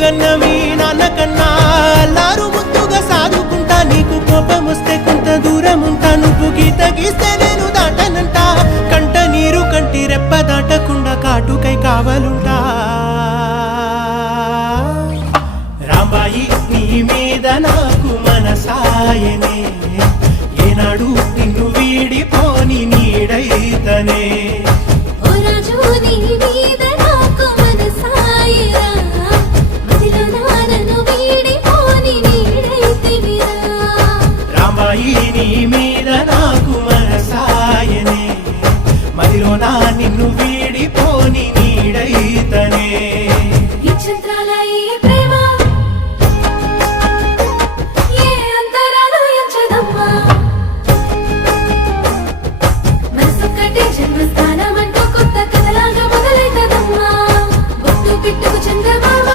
గన్న మీ నాన్నకన్నా అల్లారు ముద్దుగా సాదుకుంటా నీకు కోపం వస్తే కొంత దూరం ఉంటా నువ్వు గీత గీస్తే నేను దాటనంటా కంట నీరు కంటి రెప్ప దాటకుండా కాటుకై కావలుంటా రాంబాయి నీ మీద నాకు మనసాయనే